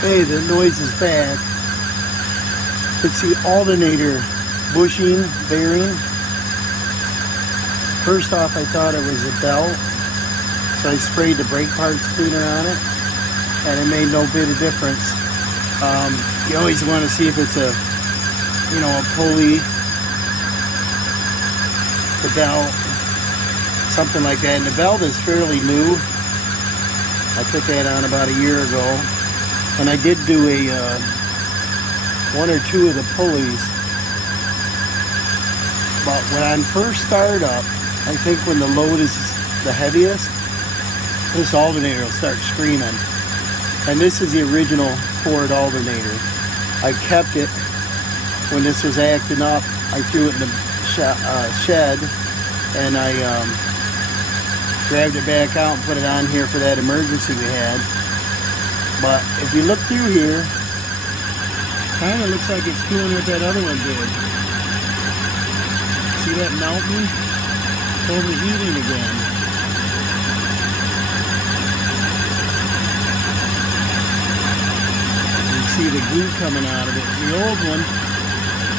Hey, the noise is bad. It's the alternator bushing bearing. First off, I thought it was a belt, so I sprayed the brake parts cleaner on it, and it made no bit of difference. You always want to see if it's a pulley, the belt, something like that. And the belt is fairly new. I put that on about a year ago, and I did do a one or two of the pulleys. But when I first start up, I think when the load is the heaviest, this alternator will start screaming. And this is the original Ford alternator. I kept it when this was acting up. I threw it in the shed, and I grabbed it back out and put it on here for that emergency we had. But if you look through here, kind of looks like it's doing what that other one did. See that melting? It's overheating again. You see the glue coming out of it. The old one,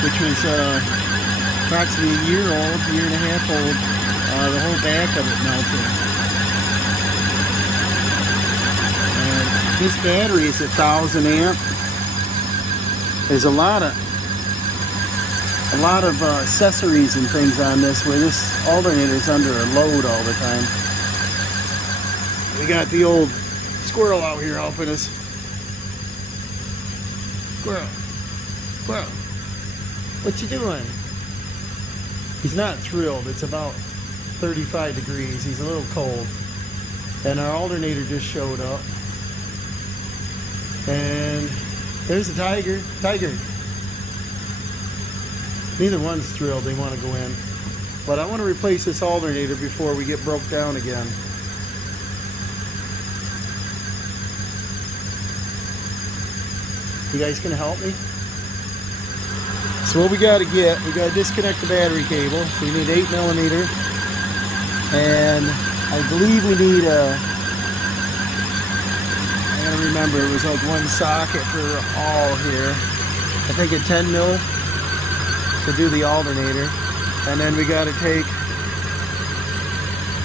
which was approximately a year and a half old, the whole back of it melted. This battery is 1,000 amp. There's a lot of accessories and things on this where this alternator is under a load all the time. We got the old squirrel out here helping us. Squirrel, squirrel, what you doing? He's not thrilled. It's about 35 degrees. He's a little cold. And our alternator just showed up. And there's a tiger. Tiger. Neither one's thrilled. They want to go in. But I want to replace this alternator before we get broke down again. You guys gonna help me? So what we got to disconnect the battery cable. So we need 8mm, and I believe we need I gotta remember, it was like one socket for all here. I think a 10mm to do the alternator, and then we got to take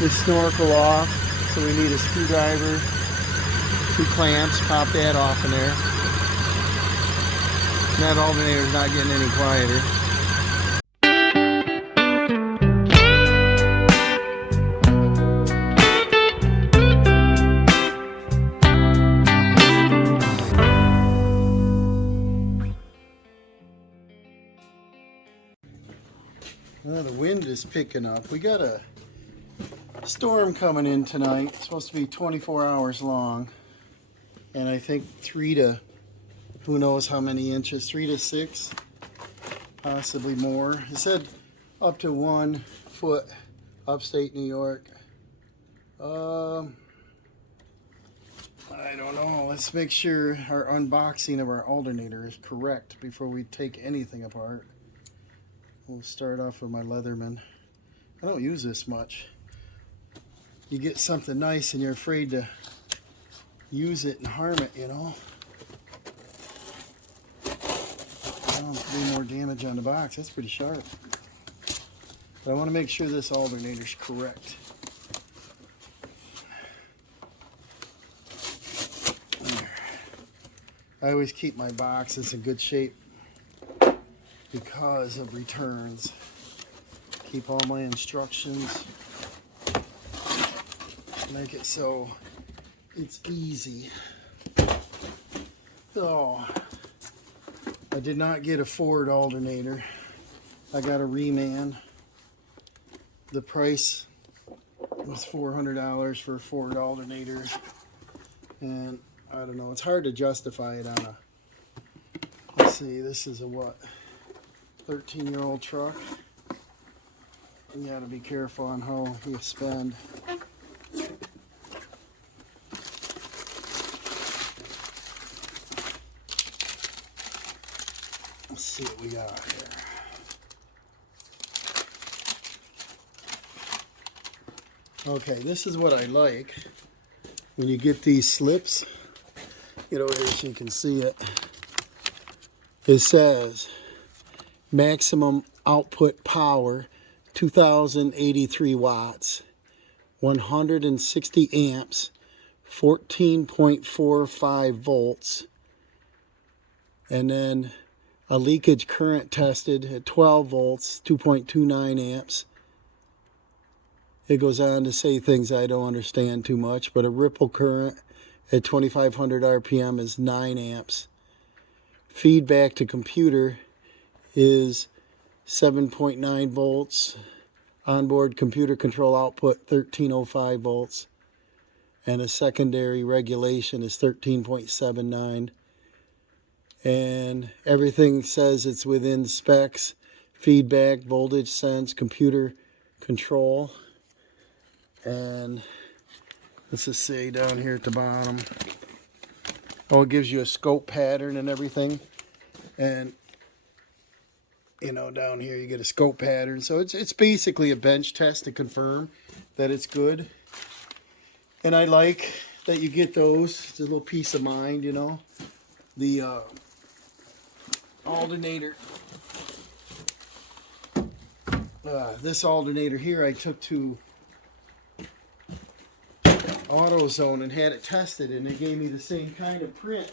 this snorkel off. So we need a screwdriver, 2 clamps, pop that off in there. That alternator's not getting any quieter. Well, the wind is picking up. We got a storm coming in tonight. It's supposed to be 24 hours long. And I think 3 to who knows how many inches, 3 to 6, possibly more. It said up to 1 foot upstate New York. I don't know. Let's make sure our unboxing of our alternator is correct before we take anything apart. We'll start off with my Leatherman. I don't use this much. You get something nice and you're afraid to use it and harm it, you know. Do more damage on the box. That's pretty sharp. But I want to make sure this alternator's correct. There. I always keep my boxes in good shape because of returns. Keep all my instructions. Make it so it's easy. So I did not get a Ford alternator. I got a Reman. The price was $400 for a Ford alternator. And I don't know, it's hard to justify it on a, let's see, this is a what, 13-year-old truck. You gotta be careful on how you spend. Let's see what we got here. Okay, this is what I like when you get these slips. Get over here so you can see it. It says maximum output power 2083 watts, 160 amps, 14.45 volts, and then a leakage current tested at 12 volts, 2.29 amps. It goes on to say things I don't understand too much, but a ripple current at 2500 RPM is 9 amps. Feedback to computer is 7.9 volts. Onboard computer control output 1305 volts. And a secondary regulation is 13.79. And everything says it's within specs. Feedback, voltage sense, computer control. And let's just say down here at the bottom, oh, it gives you a scope pattern and everything. And you know, down here you get a scope pattern. So it's basically a bench test to confirm that it's good. And I like that you get those. It's a little peace of mind, you know. The alternator. This alternator here I took to AutoZone and had it tested, and they gave me the same kind of print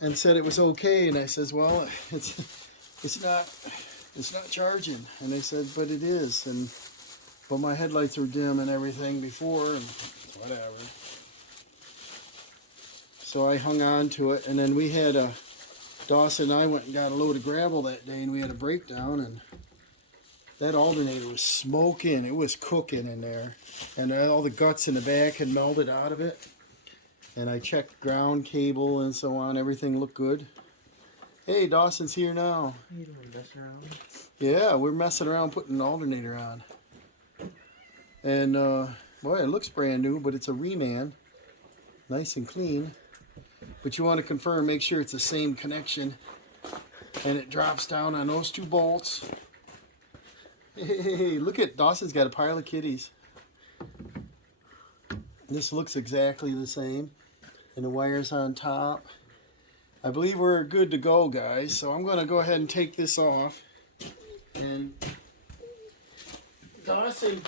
and said it was okay. And I says, well, it's not charging. And they said, but it is. And but my headlights were dim and everything before, and whatever. So I hung on to it, and then we had Dawson and I went and got a load of gravel that day, and we had a breakdown, and that alternator was smoking. It was cooking in there. And all the guts in the back had melted out of it. And I checked ground cable and so on. Everything looked good. Hey, Dawson's here now. You don't mess around. Yeah, we're messing around putting an alternator on. And, boy, it looks brand new, but it's a reman. Nice and clean. But you want to confirm, make sure it's the same connection. And it drops down on those two bolts. Hey, look at Dawson's got a pile of kitties. This looks exactly the same. And the wire's on top. I believe we're good to go, guys. So I'm going to go ahead and take this off. And Dawson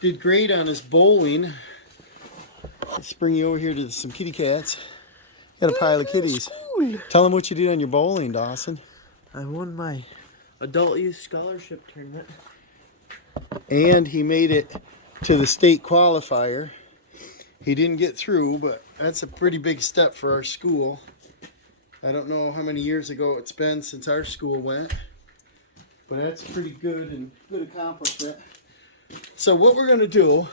did great on his bowling. Let's bring you over here to some kitty cats. Got a pile of kitties. Tell them what you did on your bowling, Dawson. I won my adult youth scholarship tournament. And he made it to the state qualifier. He didn't get through, but that's a pretty big step for our school. I don't know how many years ago it's been since our school went, but that's pretty good and good accomplishment. So what we're going to do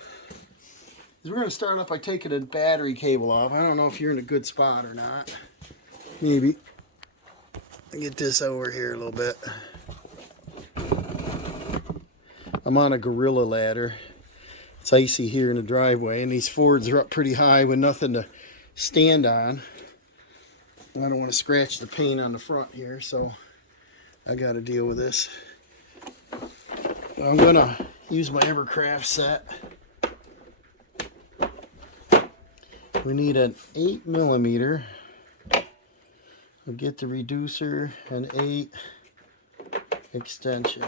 is we're going to start off by taking a battery cable off. I don't know if you're in a good spot or not. Maybe. Get this over here a little bit. I'm on a Gorilla ladder. It's icy here in the driveway, and these Fords are up pretty high with nothing to stand on. I don't want to scratch the paint on the front here, so I got to deal with this. I'm going to use my Evercraft set. We need an 8mm. We'll get the reducer, an 8 extension.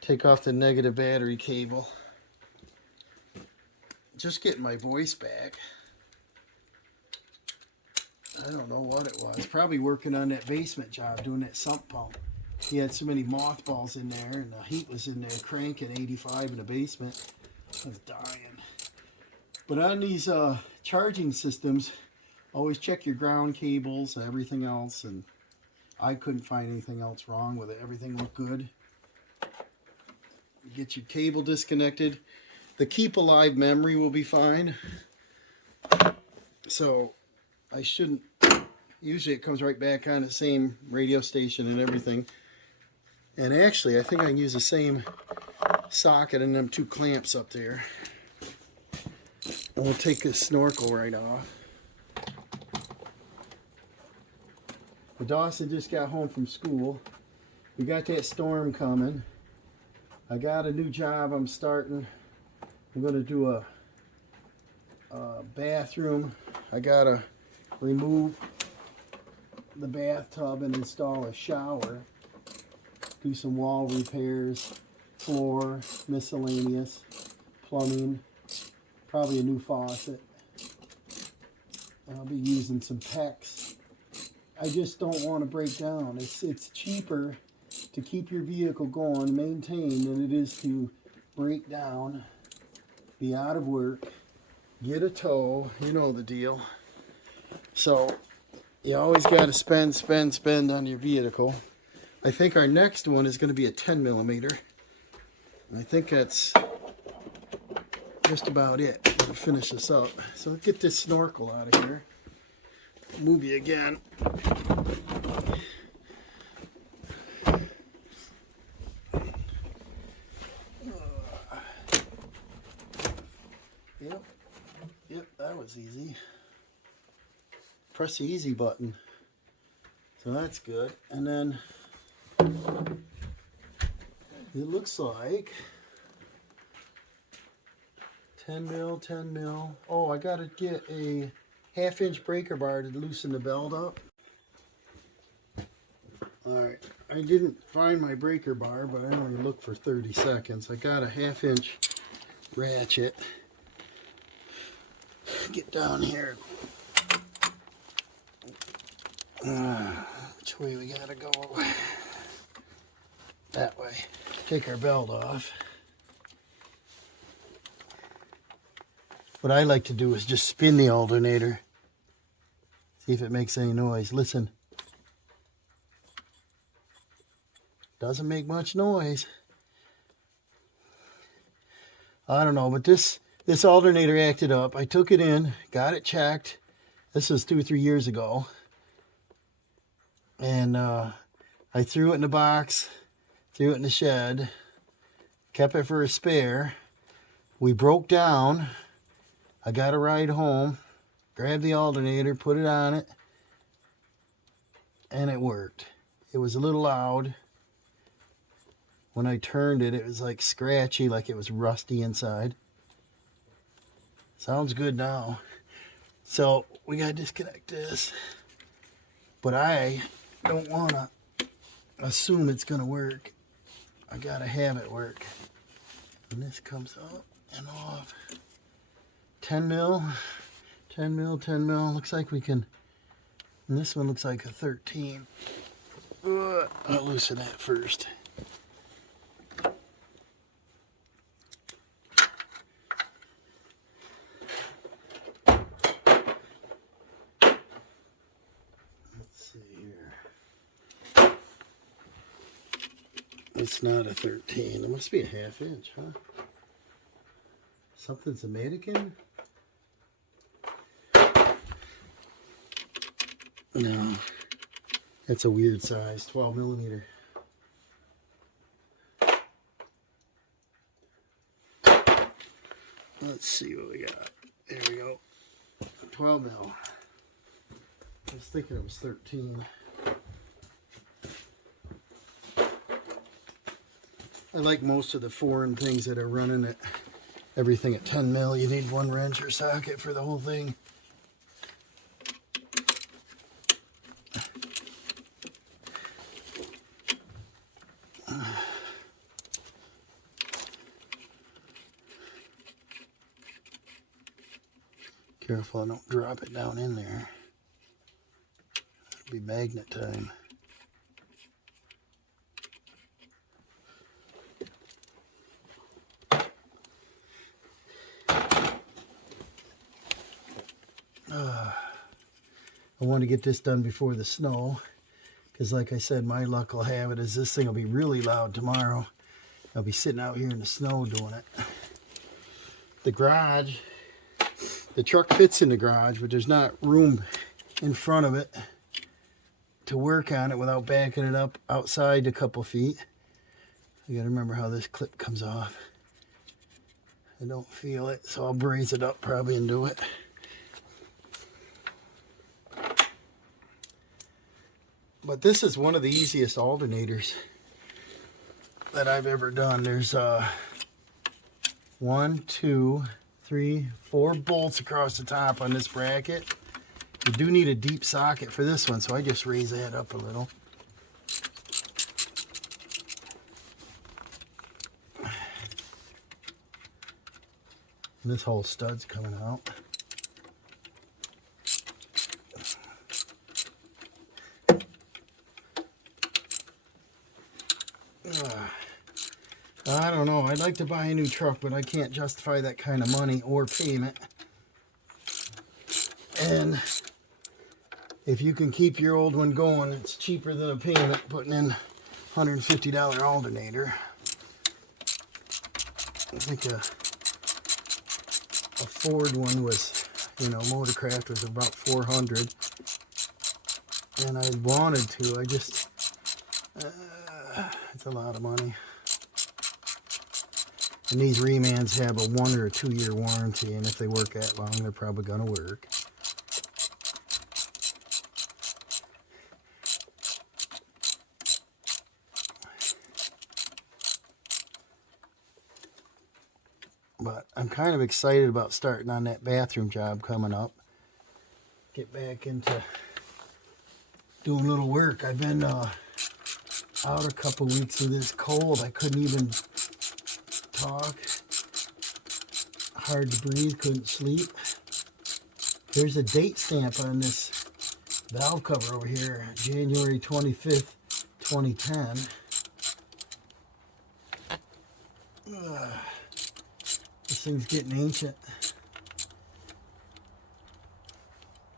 Take off the negative battery cable. Just getting my voice back. I don't know what it was. Probably working on that basement job, doing that sump pump. He had so many mothballs in there, and the heat was in there cranking 85 in the basement. I was dying. But on these charging systems, always check your ground cables and everything else. And I couldn't find anything else wrong with it. Everything looked good. Get your cable disconnected. The keep alive memory will be fine. So I shouldn't, usually it comes right back on the same radio station and everything. And actually I think I can use the same socket and them two clamps up there. And we'll take this snorkel right off. Well, Dawson just got home from school. We got that storm coming. I got a new job I'm starting. I'm going to do bathroom. I gotta remove the bathtub and install a shower. Do some wall repairs, floor, miscellaneous, plumbing, probably a new faucet. I'll be using some PEX. I just don't want to break down. It's cheaper to keep your vehicle going, maintained, than it is to break down, be out of work, get a tow, you know the deal. So you always got to spend on your vehicle. I think our next one is going to be a 10 millimeter. And I think that's just about it to finish this up. So let's get this snorkel out of here. Move you again. Yep, that was easy. Press the easy button. So that's good. And then it looks like 10 mil. Oh, I gotta get a 1/2-inch breaker bar to loosen the belt up. Alright, I didn't find my breaker bar, but I only looked for 30 seconds. I got a 1/2-inch ratchet. Get down here. Which way we gotta go? That way. Take our belt off. What I like to do is just spin the alternator. See if it makes any noise. Listen. Doesn't make much noise. I don't know, but this alternator acted up. I took it in, got it checked. This was 2 or 3 years ago. And I threw it in the box, threw it in the shed, kept it for a spare. We broke down. I got a ride home, grabbed the alternator, put it on it, and it worked. It was a little loud. When I turned it, it was like scratchy, like it was rusty inside. Sounds good now. So we gotta disconnect this. But I don't wanna assume it's gonna work. I gotta have it work. And this comes up and off. 10 mil, 10 mil, 10 mil. Looks like we can, and this one looks like a 13. I'll loosen that first. It's not a 13. It must be a 1/2 inch, huh? Something's a mannequin? No. That's a weird size. 12 millimeter. Let's see what we got. There we go. 12 mil. I was thinking it was 13. I like most of the foreign things that are running at everything at 10 mil. You need one wrench or socket for the whole thing. Careful I don't drop it down in there. It'll be magnet time. I want to get this done before the snow, because like I said, my luck will have it is this thing will be really loud tomorrow. I'll be sitting out here in the snow doing it. The garage, the truck fits in the garage, but there's not room in front of it to work on it without backing it up outside a couple feet. I gotta remember how this clip comes off. I don't feel it, so I'll braze it up probably and do it. But this is one of the easiest alternators that I've ever done. There's 3 3, 4 bolts across the top on this bracket. You do need a deep socket for this one, so I just raise that up a little. And this whole stud's coming out. I don't know. I'd like to buy a new truck, but I can't justify that kind of money or payment. And if you can keep your old one going, it's cheaper than a payment putting in $150 alternator. I think a Ford one was, you know, Motorcraft was about $400, and I wanted to. I just, it's a lot of money. And these remans have a 1 or 2 year warranty, and if they work that long, they're probably going to work. But I'm kind of excited about starting on that bathroom job coming up. Get back into doing a little work. I've been out a couple weeks with this cold. I couldn't even talk. Hard to breathe, couldn't sleep. There's a date stamp on this valve cover over here, January 25th, 2010. This thing's getting ancient.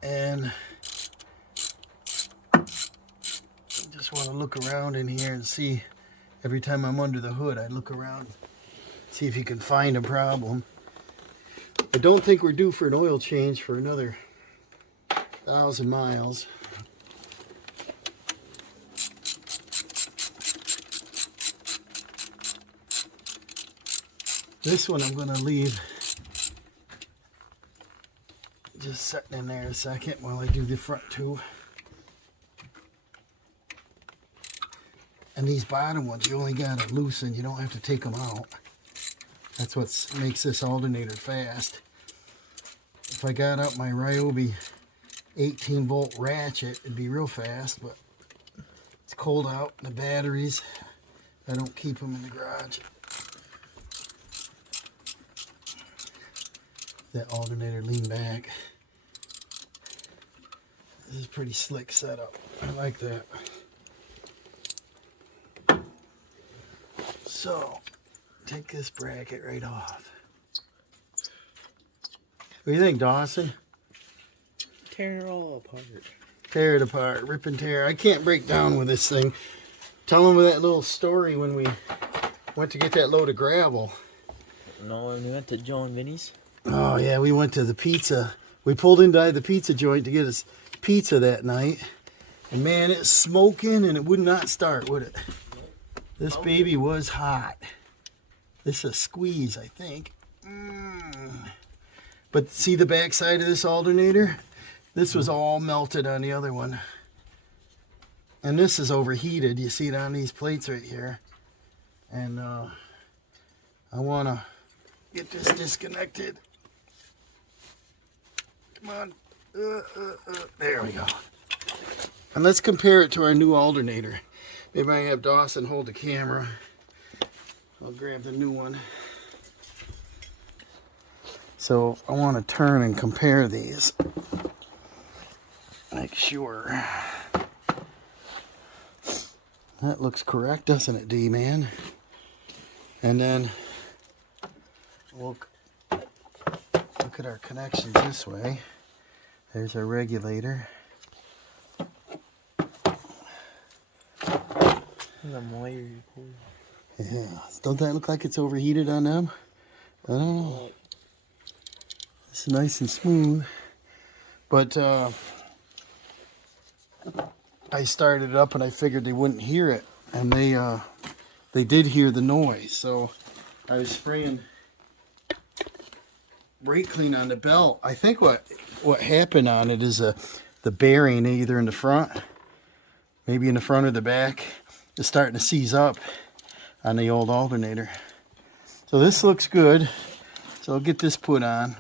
And I just want to look around in here and see. Every time I'm under the hood, I look around, see if you can find a problem. I don't think we're due for an oil change for another 1,000 miles. This one I'm going to leave just sitting in there a second while I do the front two. And these bottom ones, you only got to loosen. You don't have to take them out. That's what makes this alternator fast. If I got out my Ryobi 18 volt ratchet, it'd be real fast, but it's cold out. The batteries, I don't keep them in the garage. That alternator lean back. This is pretty slick setup. I like that. So, take this bracket right off. What do you think, Dawson? Tearing it all apart. Tear it apart, rip and tear. I can't break down with this thing. Tell them that little story when we went to get that load of gravel. No, when we went to Joe and Vinny's. Oh yeah, we went to the pizza. We pulled into the pizza joint to get us pizza that night. And man, it's smoking and it would not start, would it? This baby was hot. This is a squeeze, I think. But see the back side of this alternator? This was all melted on the other one. And this is overheated. You see it on these plates right here. And I want to get this disconnected. Come on. There we go. And let's compare it to our new alternator. Maybe I have Dawson hold the camera. I'll grab the new one. So I want to turn and compare these. Make sure. That looks correct, doesn't it, D-Man? And then we'll look at our connections this way. There's our regulator. Yeah, don't that look like it's overheated on them? I don't know. It's nice and smooth. But I started it up and I figured they wouldn't hear it. And they did hear the noise. So I was spraying brake clean on the belt. I think what happened on it is the bearing, either in the front, maybe in the front or the back, is starting to seize up on the old alternator. So this looks good. So I'll get this put on.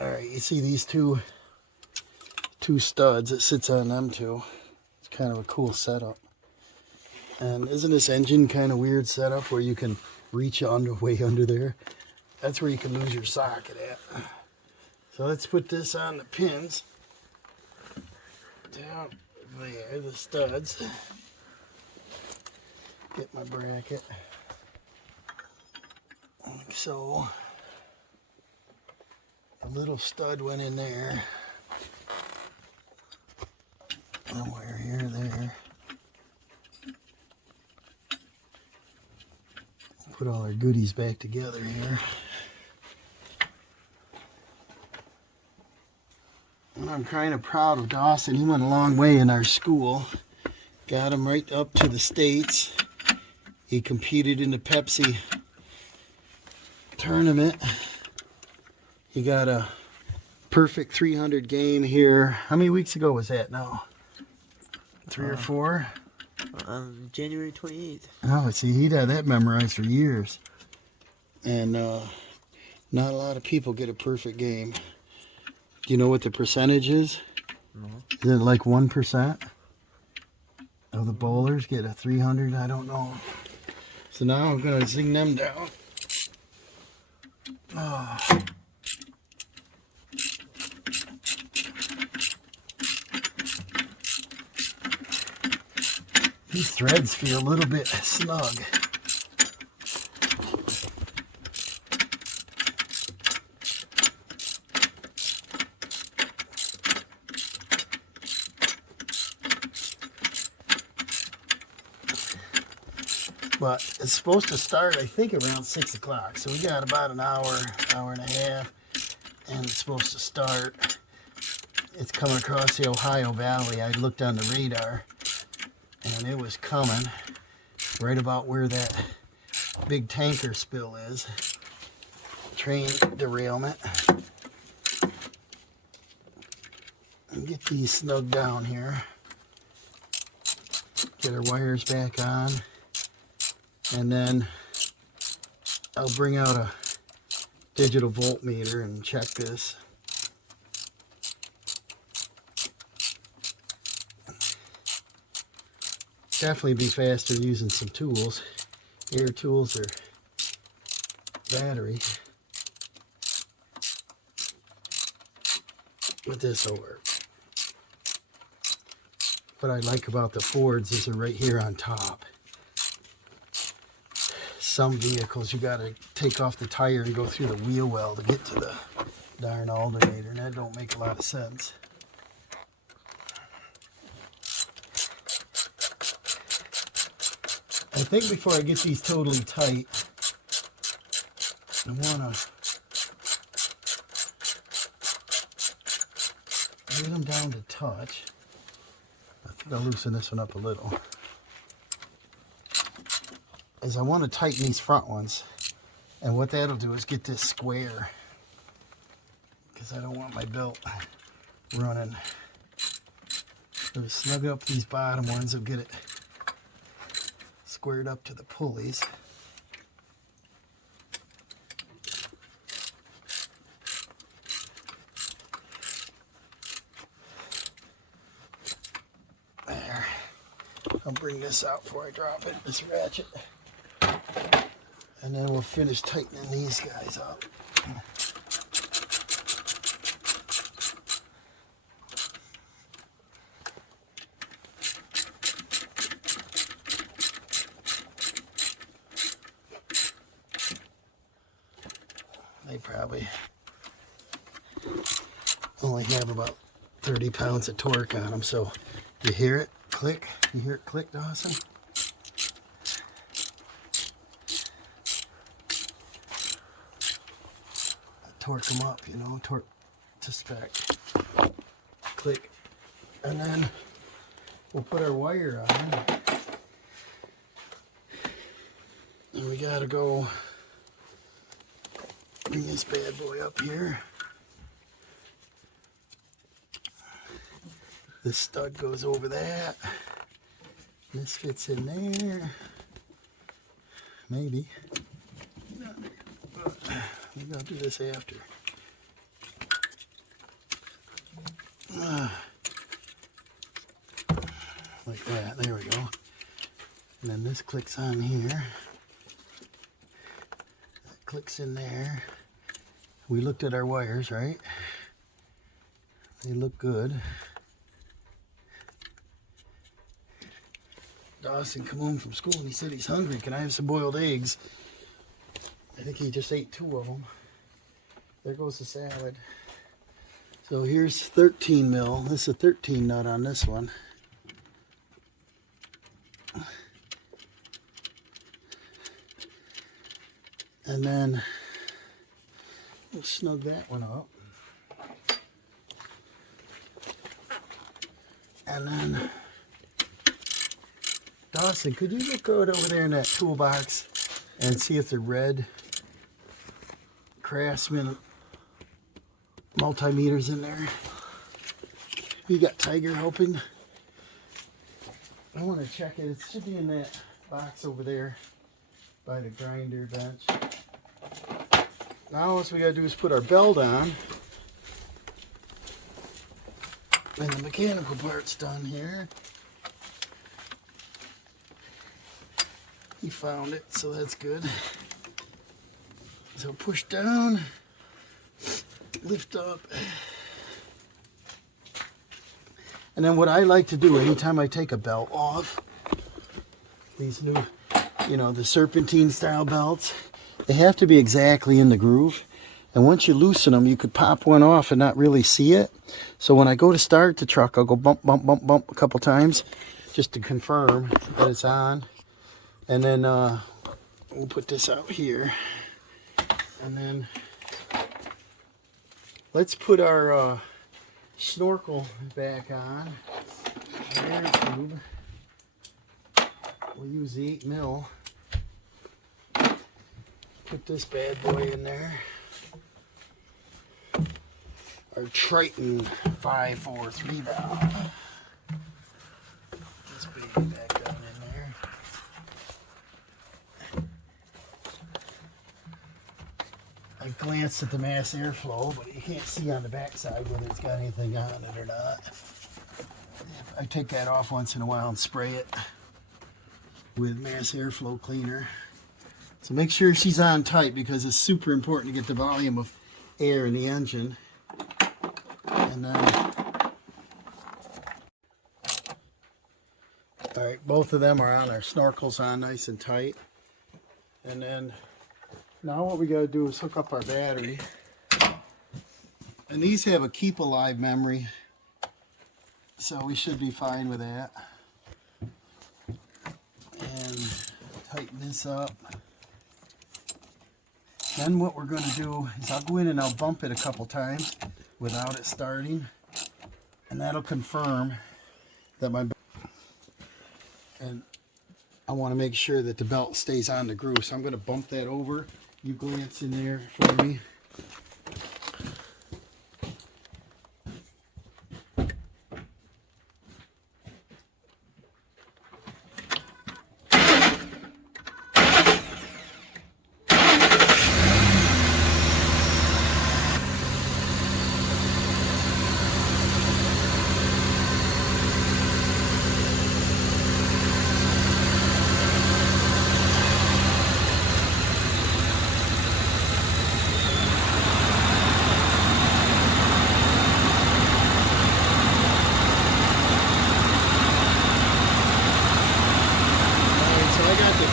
All right, you see these two studs, it sits on them too. It's kind of a cool setup. And isn't this engine kind of weird setup where you can reach way under there? That's where you can lose your socket at. So let's put this on the pins. Down there, the studs. Get my bracket. Like so. A little stud went in there. Somewhere here, there. Put all our goodies back together here. And I'm kind of proud of Dawson. He went a long way in our school. Got him right up to the States. He competed in the Pepsi tournament. He got a perfect 300 game here. How many weeks ago was that now? 3 or 4? January 28th. Oh, see, he'd had that memorized for years. And not a lot of people get a perfect game. Do you know what the percentage is? No. Is it like 1% of the bowlers get a 300? I don't know. So now I'm going to zing them down. Oh. These threads feel a little bit snug. But it's supposed to start, I think, around 6 o'clock. So we got about an hour, hour and a half, and it's supposed to start. It's coming across the Ohio Valley. I looked on the radar, and it was coming right about where that big tanker spill is. Train derailment. And get these snug down here. Get our wires back on. And then I'll bring out a digital voltmeter and check this. Definitely be faster using some tools, air tools or battery. But this will work. What I like about the Fords is they're right here on top. Some vehicles you got to take off the tire and go through the wheel well to get to the darn alternator, and that don't make a lot of sense. I think before I get these totally tight, I want to get them down to touch. I think I'll loosen this one up a little. Is I want to tighten these front ones, and what that'll do is get this square, because I don't want my belt running. So to snug up these bottom ones, I'll get it squared up to the pulleys. There. I'll bring this out before I drop it, this ratchet. And then we'll finish tightening these guys up. They probably only have about 30 pounds of torque on them. So you hear it click? You hear it click, Dawson? Torque them up, you know, torque to spec. Click. And then we'll put our wire on. And we gotta go bring this bad boy up here. This stud goes over that. This fits in there. Maybe. Maybe I'll do this after. Like that. There we go. And then this clicks on here. That clicks in there. We looked at our wires, right? They look good. Dawson come home from school and he said he's hungry. Can I have some boiled eggs? I think he just ate 2 of them. There goes the salad. So here's 13 mil. This is a 13 nut on this one. And then we'll snug that one up. And then, Dawson, could you look out over there in that toolbox and see if the red Craftsman multimeters in there? You got Tiger helping? I want to check it. It should be in that box over there by the grinder bench. Now all we got to do is put our belt on. And the mechanical part's done here. He found it, so that's good. So push down, lift up. And then what I like to do anytime I take a belt off, these new, you know, the serpentine style belts, they have to be exactly in the groove. And once you loosen them, you could pop one off and not really see it. So when I go to start the truck, I'll go bump, bump, bump, bump a couple times just to confirm that it's on. And then we'll put this out here. And then let's put our snorkel back on. Our air tube. We'll use the 8 mil. Put this bad boy in there. Our Triton 543 valve. This baby back down in there. I glanced at the mass airflow, but you can't see on the backside whether it's got anything on it or not. I take that off once in a while and spray it with mass airflow cleaner. So make sure she's on tight because it's super important to get the volume of air in the engine. And then, all right, both of them are on. Our snorkel's on nice and tight. And then now what we got to do is hook up our battery. And these have a keep alive memory, so we should be fine with that. And tighten this up. Then what we're going to do is I'll go in and I'll bump it a couple times without it starting, and that'll confirm that my belt, and I want to make sure that the belt stays on the groove, so I'm going to bump that over. You glance in there for me.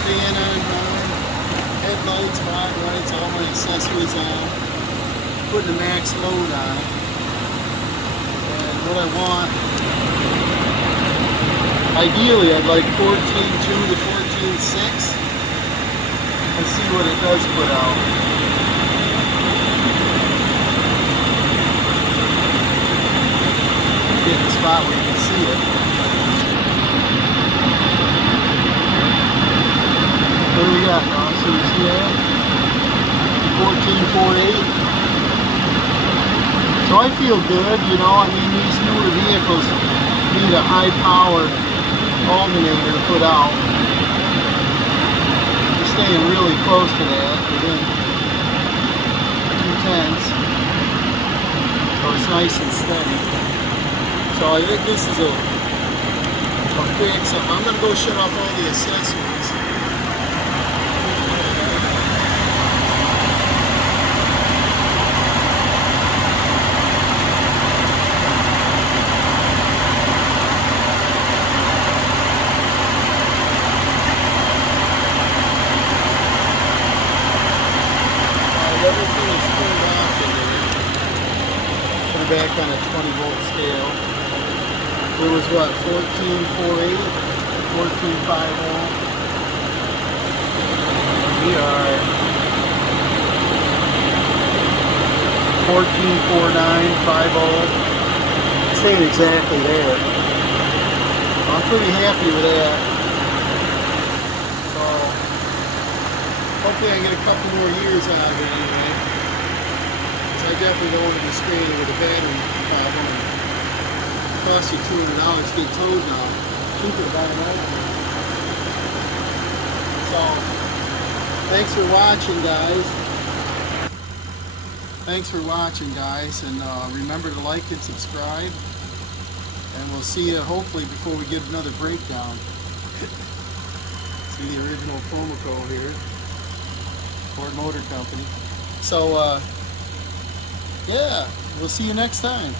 Fan on high, headlights hot, lights, all my accessories on, putting the max load on it. And what I want, ideally I'd like 14.2 to 14.6 and see what it does put out. Get in a spot where you can see it. What do we got now? So you see that? 14.48. So I feel good, you know. I mean, these newer vehicles need a high power alternator to put out. We're staying really close to that. But then It's nice and steady. So I think this is a fix. I'm going to go shut off all the accessories. Everything is turned off in here. Put it back on a 20-volt scale. It was what, 14,480? 14,500. We are 14,495. Staying exactly there. I'm pretty happy with that. So hopefully I get a couple more years out of it anyway. Because I definitely don't want to be stranded with a battery problem. It costs you $200 to get towed now. Cheaper to buy an old one. So, thanks for watching, guys. Thanks for watching, guys. And remember to like and subscribe. And we'll see you hopefully before we get another breakdown. See the original Pullico here. Ford Motor Company. So, yeah, we'll see you next time.